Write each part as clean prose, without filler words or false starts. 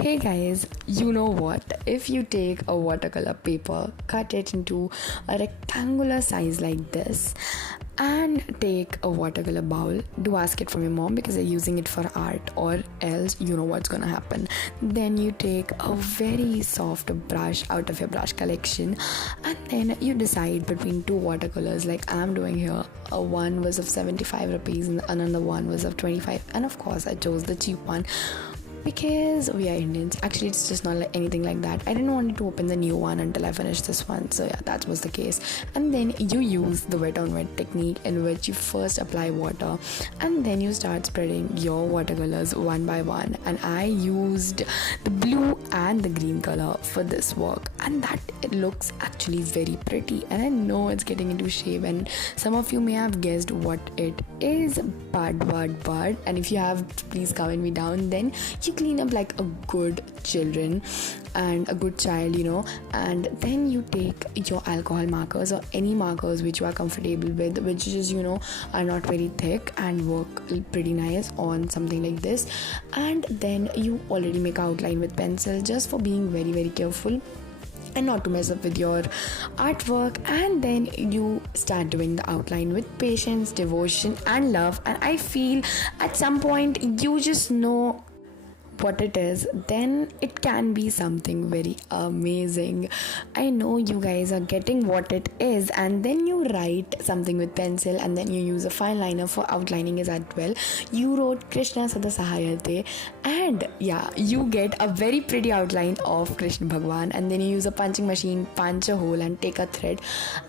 Hey guys, you know what? If you take a watercolor paper, cut it into a rectangular size like this, and take a watercolor bowl, do ask it from your mom because they're using it for art, or else you know what's gonna happen. Then you take a very soft brush out of your brush collection, and then you decide between two watercolors like I'm doing here. One was of 75 rupees and another one was of 25, and of course I chose the cheap one because we are Indians. Actually, it's just not like anything like that. I didn't want to open the new one until I finished this one. So yeah, that was the case. And then you use the wet on wet technique, in which you first apply water and then you start spreading your watercolors one by one. And I used the blue and the green color for this work, and that it looks actually very pretty. And I know it's getting into shape, and some of you may have guessed what it is, but and if you have, please comment me down. Then you clean up like a good children and a good child, and then you take your alcohol markers or any markers which you are comfortable with, which is are not very thick and work pretty nice on something like this. And then you already make outline with pencil, just for being very very careful and not to mess up with your artwork. And then you start doing the outline with patience, devotion and love. And I feel at some point you just know what it is, then it can be something very amazing. I know you guys are getting what it is. And then you write something with pencil, and then you use a fine liner for outlining as well. You wrote Krishna Sada Sahayate, and yeah, you get a very pretty outline of Krishna Bhagwan. And then you use a punching machine, punch a hole and take a thread,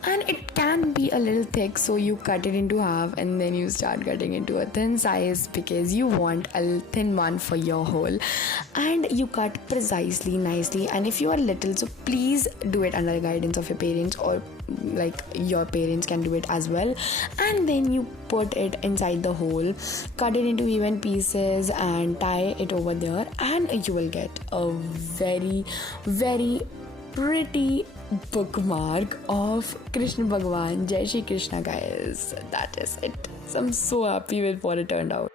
and it can be a little thick, so you cut it into half and then you start cutting into a thin size because you want a thin one for your hole. And you cut precisely, nicely. And if you are little, so please do it under the guidance of your parents, or like your parents can do it as well. And then you put it inside the hole, cut it into even pieces and tie it over there, and you will get a very very pretty bookmark of Krishna Bhagwan. Jai Shri Krishna, guys. That is it. So I'm so happy with what it turned out.